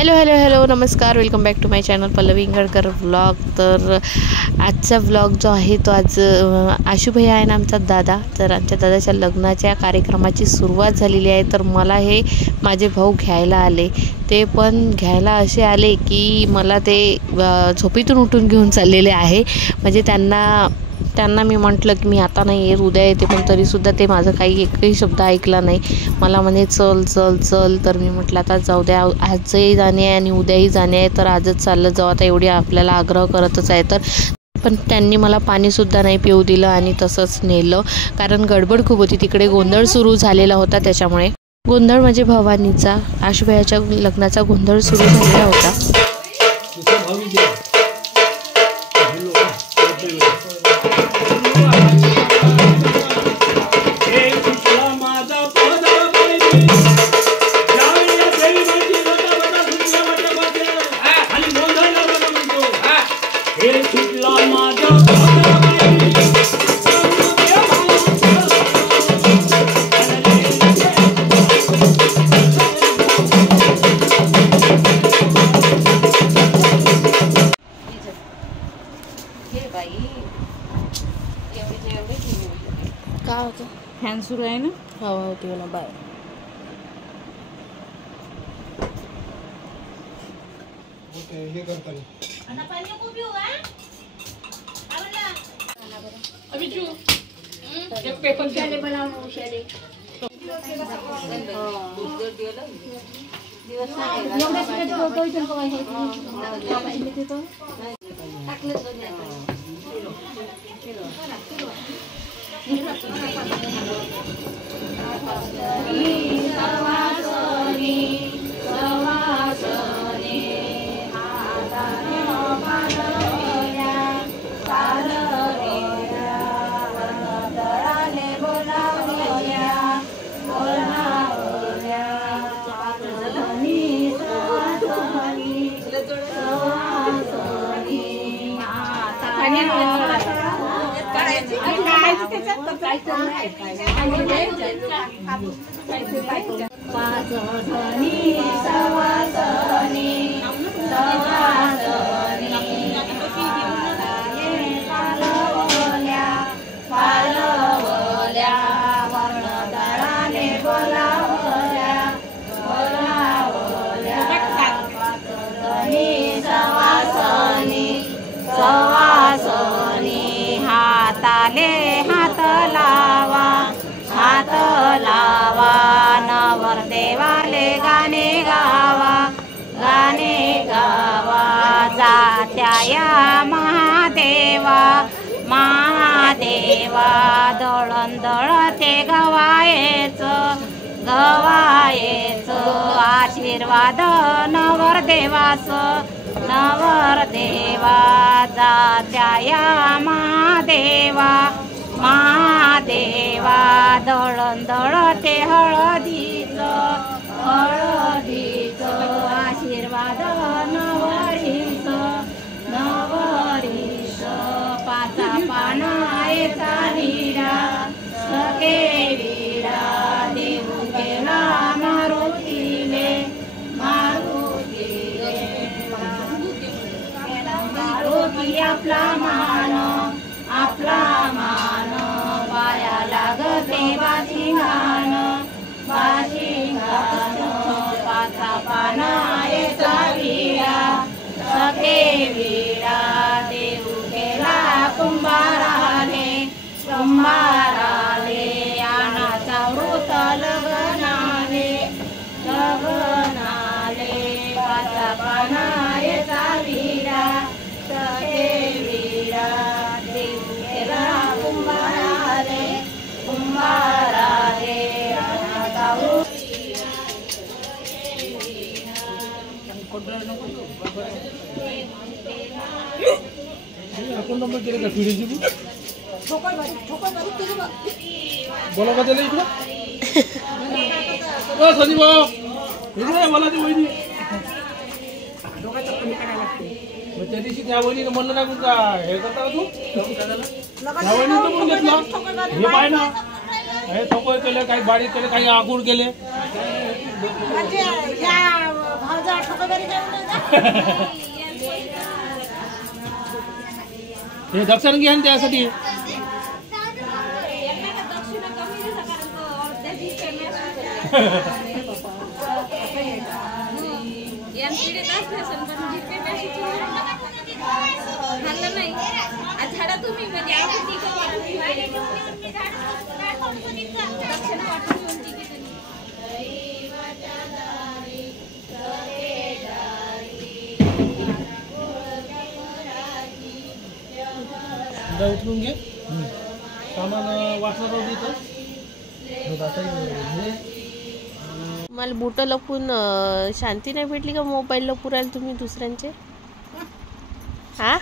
Hello hello hello नमस्कार, welcome back to my channel Pallavi Ingalkar vlog. तर आजचा व्लॉग जो आहे तो आज आशू भैया आहे ना, आमचा दादा। तर आमच्या दादाच्या लग्नाच्या कार्यक्रमाची सुरुवात झालेली आहे। तर मला हे माझे भाऊ घ्यायला आले, ते पण घ्यायला असे आले की मला ते झोपेतून उठून घेऊन चाललेले आहे। म्हणजे त्यांना मी म्हटलं की मी आता नाही येत, उद्या येते, पण तरीसुद्धा ते माझं काही एकही शब्द ऐकला नाही। मला म्हणे चल चल चल। तर मी म्हटलं आता जाऊ द्या, आजही जाणे आहे आणि उद्याही जाणे आहे, तर आजच चाललं जाऊ आता, एवढी आपल्याला आग्रह करतच आहे। तर पण त्यांनी मला पाणीसुद्धा नाही पिऊ दिलं आणि तसंच नेलं, कारण गडबड खूप होती, तिकडे गोंधळ सुरू झालेला होता। त्याच्यामुळे गोंधळ म्हणजे भवानीचा, आशुभैयाच्या लग्नाचा गोंधळ सुरू झालेला होता। का होतं फॅन सुरू आहे ना, हवा होती ना बाय। हे करताना एक पेपर केले बनावं शेरे देवाले गाणे गावा जात्या या महादेवा दळण दळते गवायेचं आशीर्वाद नवरदेवा जात्या या महादेवा दळण दळते हळदीचं आशीर्वाद नवरीच पाचा पानायचा वीरा सखे वीरा देऊ गेला मारुतीले आपला मान पाया लागते बाशिंगान पाचा पानायचा वीरा सखे वीरा देऊ गेला कुंभाराले आणाचा वृत लगनाले पाचा पानायचा वीरा सखे वीरा देऊ गेला कुंभाराले आणाचा वृत अकाउंट नंबर केले का पिढीची बोला का त्याला इकडं सनी भाऊ इकडे बोला ती वहिनी त्या दिवशी त्या वहिनीनं म्हणलं नाही का हे करता तू त्या वहिनीनं पण घेतलं हे पाय ना, हे ठोकर केले, काही बारीक केले, काही आगुड केले। म्हणजे या भावजा हे दक्षिण घ्या ना त्यासाठी. उचलून घे. सामान वाचणार देतो. मला बुटं लपून शांती नाही भेटली का? मोबाईल लपू राहिले तुम्ही दुसऱ्यांचे. हा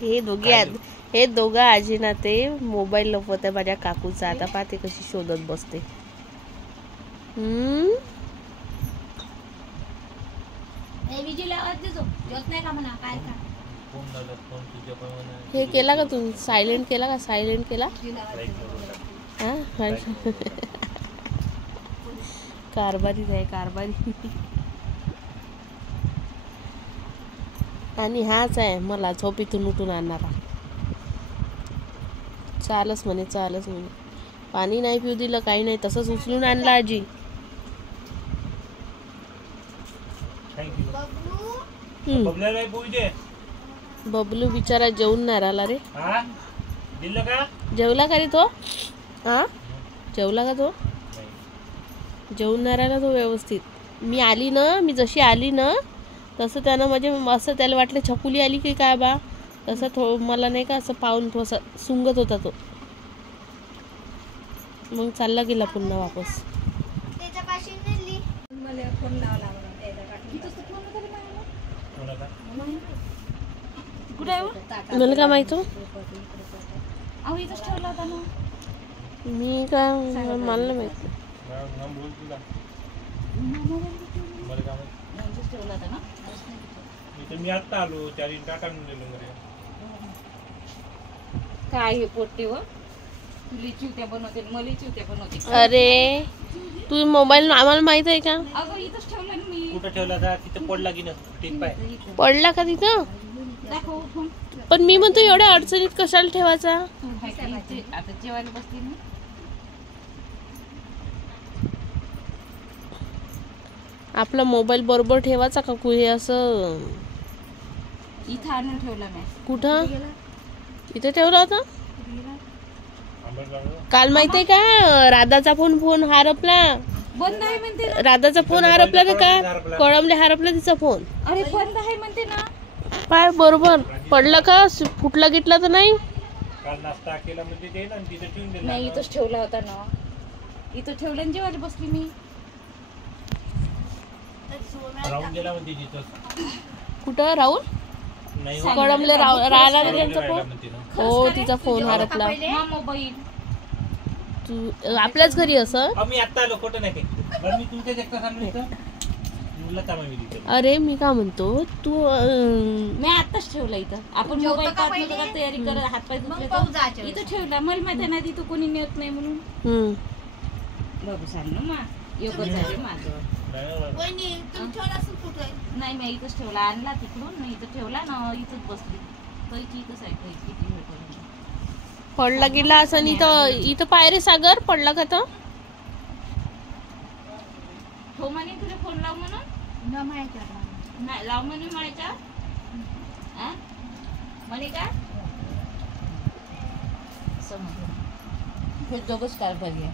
हे दोघं आजी ना ते मोबाईल लपवत आहे माझ्या काकूचा. आता पाहते कशी शोधत बसते. हे केला का तुम्ही? सायलेंट केला का? सायलेंट केला हा. कारभारीच आहे कारभारी. आणि हाच आहे मला झोपेतून उठून आणणारा. चालच म्हणे चालच म्हणे. पाणी नाही पिऊ दिलं काही नाही तसंच उचलून आणला आजी. बबलू बिचारा जेवून नाही राहिला रे. जेवला का रे तो? हा जेवला का तो? जेवून नाही राहिला तो व्यवस्थित. मी आली ना, मी जशी आली ना तसं त्यानं म्हणजे असं त्याला वाटलं छकुली आली की काय बा, तसं मला नाही का असं पाहून थोडंसं सुंगत होता तो. मग चालला गेला पुन्हा वापस. मला काय माहित? मी काय मला नाही माहित. मी आता आलो चारी टाटा काय हे पोट्टी व तुली चिवत्या बनवते मला चिवत्या बनवते. अरे तू मोबाईल आम्हाला माहित आहे का? अगं इथंच ठेवला ना मी. कुठं ठेवला था? तिथं पडला की ना ठीक पाय पडला का तिथं? दाखव फोन. पण मी म्हणतो एवढ्या अडचणीत कशाला ठेवायचा? आता जेवायला बसते ना. आपला मोबाईल बरोबर ठेवायचा का? हे असं इथं आणून ठेवला मी. कुठं? इथे ठेवला होता काल माहितीये का? राधाचा फोन हरपला. बंद आहे म्हणते. राधाचा फोन हरपला तर का? कळमले हरपला तिचा फोन. अरे बंद आहे म्हणते ना. काय बरोबर पडला का? फुटला गिटला तर नाही? काल नाश्ता केला म्हणजे ते ना तिथं ठेवून दिला. नाही इथंच ठेवला होता ना. इथं ठेवलं आणि जेवायला बसली मी. राहून गेला म्हणजे तिथं. कुठं राहुल? नाही कळमले राहिला ना त्यांचा फोन. म्हणते ना. हो तिचा फोन हरपला. हा मोबाईल तू आपल्याच घरी असं? मी आता आलो खोटं नाही काही. बरं मी तुमच्याच एकटा सांगितलं मुलं कामावी तिथं. अरे मी काय म्हणतो तू मी आताच ठेवला इथं. आपण मोबाईल पाहत का तयारी करत हातपाय धुतले इथं ठेवला. मला माहिती नाही तिथं कोणी नेत नाही म्हणून. बाबू सांग ना मा योगच आहे माझं. नाही मी इथंच ठेवला. आणला तिकडून मी इथं ठेवला ना. इथंच बसली. पैकी इथंच आहे पैकी किती वेळ पर्यंत. पडला गेला असं. इथं पायरे सागर पडला का? तर हो म्हणे तुला फोन लाव म्हणून. नाही लाव म्हणे म्हणायच्या म्हणे का समज दोघच कारभारी आहे.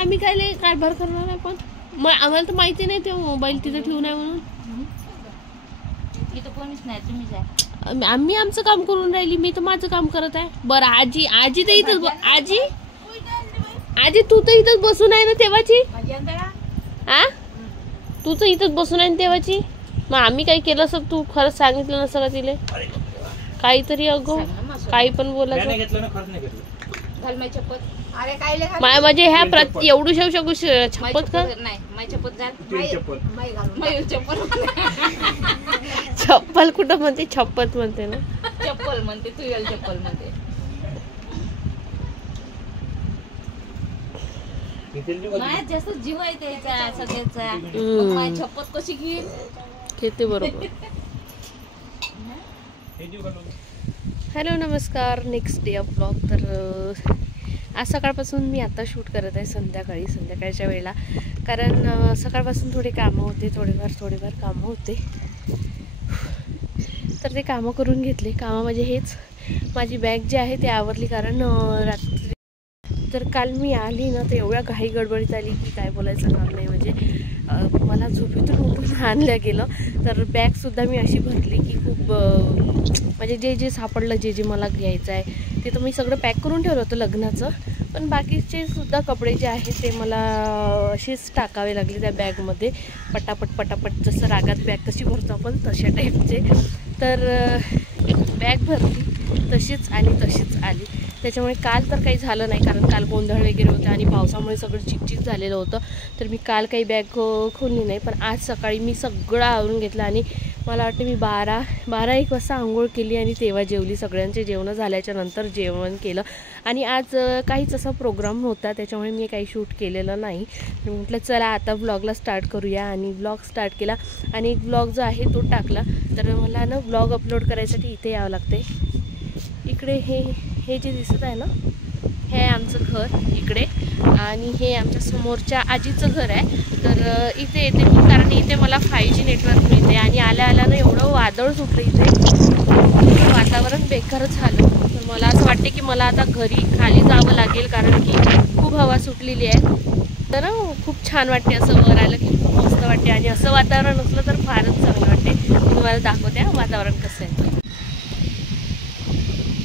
आम्ही काय लय कारभार करणार आहे. पण आम्हाला तर माहिती नाही ते मोबाईल तिथे ठेवून आहे म्हणून. इथं कोणीच नाही तुम्ही जा. आम्ही आमचं काम करून राहिली. मी तर माझं काम करत आहे. बरं आजी तर इथंच आजी तू तर इथंच बसून आहे ना तेव्हाची. आ तू तर इथंच बसून आहे ना तेव्हाची. मग आम्ही काही केलं असं तू खरंच सांगितलं नसतं का तिले? काहीतरी अगो काही पण बोलायचं. घाल माझी चप्पल. म्हणजे ह्या एवढू शकू छप्पत का? नाही माझी चप्पल घाल. चप्पल कुठं म्हणते? छप्पत म्हणते ना. चप्पल म्हणते तू याल चप्पल म्हणते. माझ्यात जास्त जीव आहे त्याचा सगळ्याचा. मग माझी शपथ कशी घेईल? घेते बरोबर. हॅलो नमस्कार, नेक्स्ट डे ऑफ ब्लॉग. तर आज सकाळपासून मी आता शूट करत आहे संध्याकाळच्या वेळेला, कारण सकाळपासून थोडे कामं होते, थोडेफार कामं होते. तर ते कामं करून घेतले. कामं म्हणजे हेच, माझी बॅग जी आहे ती आवरली, कारण रात्री तर काल मी आली ना तर एवढ्या घाई गडबडीत आली की काय बोलायचं काम नाही. म्हणजे मला झोपेतून उठून आणलं गेलं. तर बॅगसुद्धा मी अशी भरली की खूप म्हणजे जे सापडलं, जे मला घ्यायचं आहे ते तर मी सगळं पॅक करून ठेवलं होतं लग्नाचं. पण बाकीचे सुद्धा कपडे जे आहेत ते मला असेच टाकावे लागले त्या बॅगमध्ये पटापट. जसं रागात बॅग कशी भरतो आपण तशा टाईपचे. तर बॅग भरली तशीच आली. त्याच्यामुळे काल तर काही झालं नाही, कारण काल गोंधळ वगैरे होते आणि पावसामुळे सगळं चिकचिक झालेलं होतं. तर मी काल काही बॅग खोलली नाही. पण आज सकाळी मी सगळं आवरून घेतलं आणि मला वाटतं मी 12-1 वाजता आंघोळ केली आणि तेव्हा जेवली. सगळ्यांचे जेवणं झाल्याच्या नंतर जेवण केलं. आणि आज काहीच असा प्रोग्राम नव्हता, त्याच्यामुळे मी काही शूट केलेलं नाही. म्हटलं चला आता व्लॉगला स्टार्ट करूया, आणि व्लॉग स्टार्ट केला आणि एक व्लॉग जो आहे तो टाकला. तर मला ना व्लॉग अपलोड करायसाठी इथे यावं लागते. इकडे हे जे दिसत आहे ना, हे आहे आमचं घर इकडे, आणि हे आमच्या समोरच्या आजीचं घर आहे. तर इथे येते मी, कारण इथे मला 5G नेटवर्क मिळते. आणि आल्या ना एवढं वादळ सुटलं इथे, वातावरण बेकारच झालं. तर मला असं वाटते की मला आता घरी खाली जावं लागेल, कारण की खूप हवा सुटलेली आहे. तर खूप छान वाटते असं वर आलं की खूप मस्त वाटते. आणि असं वातावरण असलं तर फारच चांगलं वाटते. मी तुम्हाला दाखवते वातावरण कसं आहे.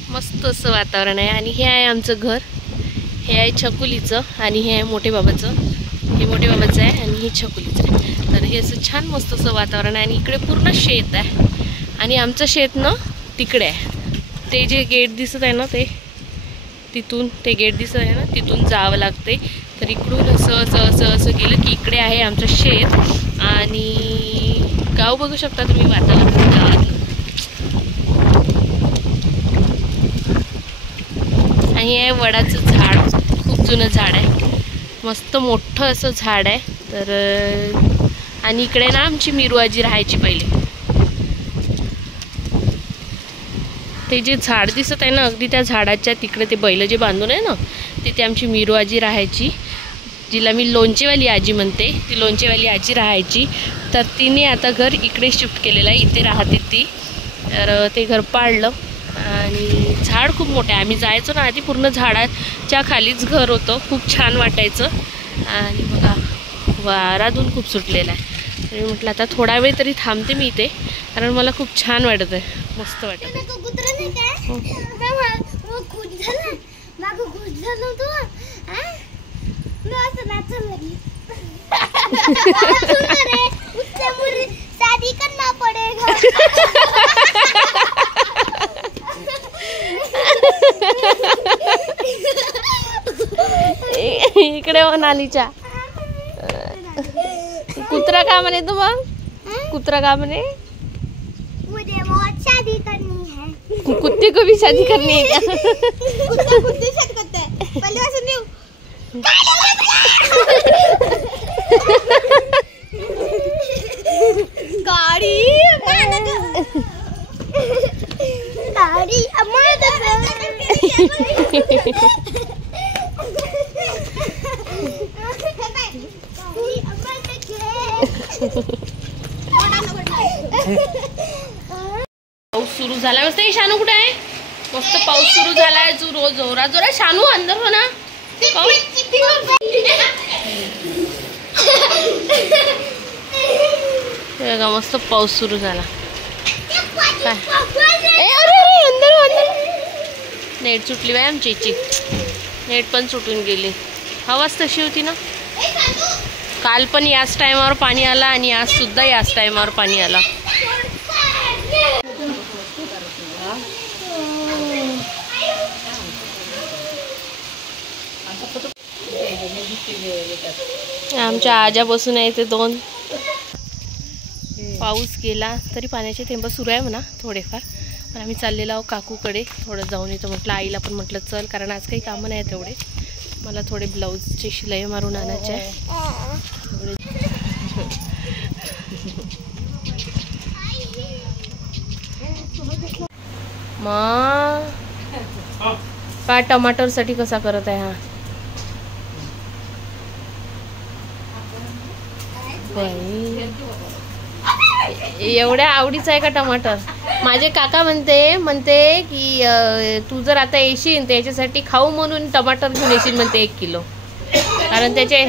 मस्त असं वातावरण आहे. आणि हे आहे आमचं घर, हे आहे छकुलीचं, आणि हे आहे मोठे बाबाचं. हे मोठे बाबाचं आहे आणि हे छकुलीचं आहे. तर हे असं छान मस्त असं वातावरण आहे. आणि इकडे पूर्ण शेत आहे, आणि आमचं शेत ना तिकडे आहे. ते जे गेट दिसत आहे ना, तिथून ते गेट दिसत आहे ना, तिथून जावं लागते. तर इकडून असं गेलं की इकडे आहे आमचं शेत. आणि गाव बघू शकता तुम्ही, वातावरण गावातलं. आणि हे वडाचं झाड, खूप जुनं झाड आहे, मस्त मोठं असं झाड आहे. तर आणि इकडे ना आमची मीरू आजी राहायची पहिले. ते जे झाड दिसत आहे ना, अगदी त्या झाडाच्या तिकडे ते बैल जे बांधून आहे ना, तिथे आमची मीरू आजी राहायची, जिला मी लोणचेवाली आजी म्हणते. ती लोणचेवाली आजी राहायची. तर तिने आता घर इकडे शिफ्ट केलेलं आहे, इथे राहते ती. तर ते घर पाडलं. आणि झाड खूप मोठं आहे. आम्ही जायचो ना आधी, पूर्ण झाडाच्या खालीच घर होतं, खूप छान वाटायचं. आणि बघा वारातून खूप सुटलेला आहे. तरी म्हटलं आता थोडा वेळ तरी थांबते मी इथे, कारण मला खूप छान वाटत आहे, मस्त वाटत आहे. इकडे हो नालीच्या. कुत्रा का म्हणे तू मग? कुत्रा का म्हणे? मुझे बहुत शादी करनी है. कुत्ते को भी शादी करनी है क्या? कुत्ता खुद ही शादी करता है. पहले वैसे नहीं. गाड़ी अम्मा पाऊस सुरू झाला. मस्त. शानू कुठे आहे? मस्त पाऊस सुरू झालाय, जोरा शानू अंदर हो ना. मस्त पाऊस सुरू झाला. नेट सुटली बाय आमची इची. नेट पण सुटून गेली. हवाच तशी होती ना. काल पण याच टायमावर पाणी आला आणि आज सुद्धा याच टायमावर पाणी आला. आमच्या आजा बसून आहे ते दोन. पाऊस गेला तरी पाण्याचे थेंब सुरू आहे म्हणा थोडेफार. पण आम्ही चाललेलो आहोत काकूकडे, थोडं जाऊन येतो म्हटलं. आईला पण म्हटलं चल, कारण आज काही कामं नाही तेवढे. मला थोडे ब्लाऊजची शिलाई मारून आणायचे आहे. मग काय टमाटर साठी कसा करत आहे हा? बाई, एवढ्या आवडीचा आहे का टमाटर? माझे काका म्हणते की तू जर आता येशील तर याच्यासाठी खाऊ म्हणून टमाटर घेऊन येशील म्हणते 1 किलो, कारण त्याचे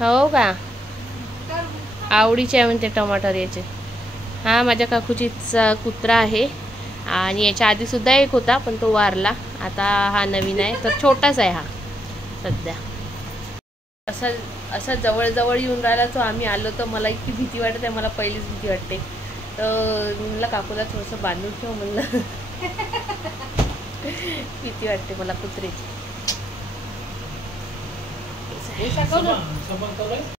हो का आवडीचे आहे म्हणते टमाटर याचे. हा माझ्या काकूचीचा कुत्रा आहे आणि याच्या आधी सुद्धा एक होता पण तो वारला. आता हा नवीन आहे तर छोटाच आहे हा सध्या. असा जवळ येऊन राहिला तो. आम्ही आलो तर मला इतकी भीती वाटत आहे, मला पहिलीच भीती वाटते. तर म्हणलं काकूला थोडंसं बांधून ठेव म्हणलं. भीती वाटते मला कुत्र्याची.